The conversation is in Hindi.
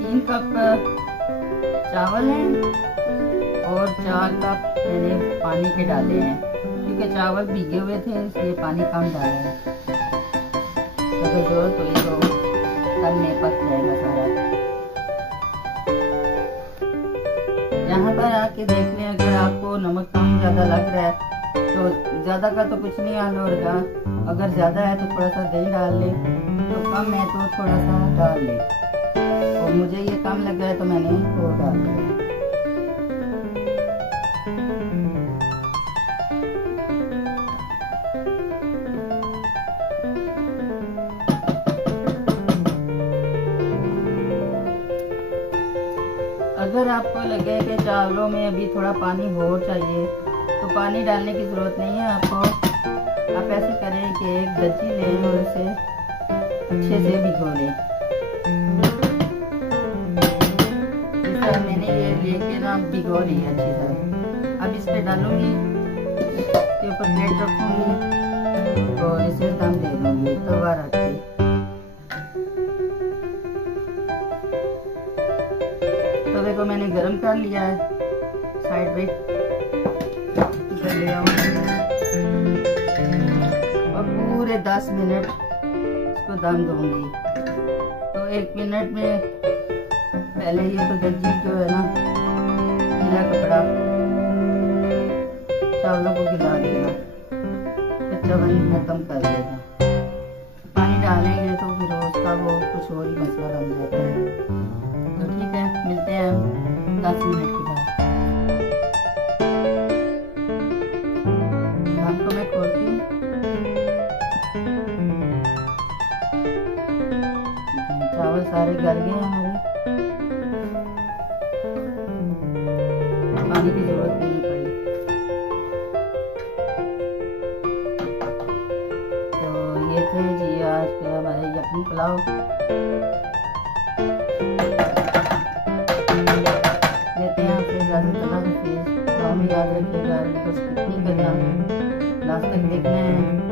तीन कप चावल हैं और 4 कप मैंने पानी के डाले हैं, क्योंकि चावल भीगे हुए थे इसलिए पानी कम डाला है। अगर जरूरत हुई तो तब में पक जाएगा सारा। यहाँ पर आके देख लें, अगर आपको नमक कम ज़्यादा लग रहा है तो ज़्यादा का तो कुछ नहीं हाल होगा, अगर ज़्यादा है तो थोड़ा सा दही डाल लें, तो कम है तो थोड़ा सा डाल लें। और मुझे ये कम लग रहा है तो मैंने वो डाल दिया। अगर आपको लगे कि चावलों में अभी थोड़ा पानी और चाहिए तो पानी डालने की ज़रूरत नहीं है आपको। आप ऐसे करें कि एक गज्जी लें और उसे अच्छे से भिगो लें। मैंने ये लेके ना भिगो ली है अच्छी तरह। अब इस पे डालूंगी, इसके ऊपर प्लेट रखूंगी और इसे दम दे दूंगी तवा रख के। तवे को मैंने गरम कर लिया है, साइड पे इधर ले आऊंगी और पूरे 10 मिनट इसको दम दूंगी। तो 1 मिनट में पहले ये तो गज्जी जो है ना, गीला कपड़ा चावलों को गिला देगा, कच्चा पानी खत्म कर देगा। पानी डालेंगे तो फिर उसका वो कुछ और ही मसला बन जाता है। तो ठीक है, मिलते हैं 10 मिनट के बाद। ढक्कन को मैं खोलती हूँ, चावल सारे गल गए हमारे, पानी की जरूरत नहीं पड़ी। तो ये थे जी आज के हमारे यखनी पुलाव। लेते हैं आपसे इजाज़त, अल्लाह हाफिज़। दुआ में याद रखिएगा, कुछ नहीं करना, लास्ट तक देखना है।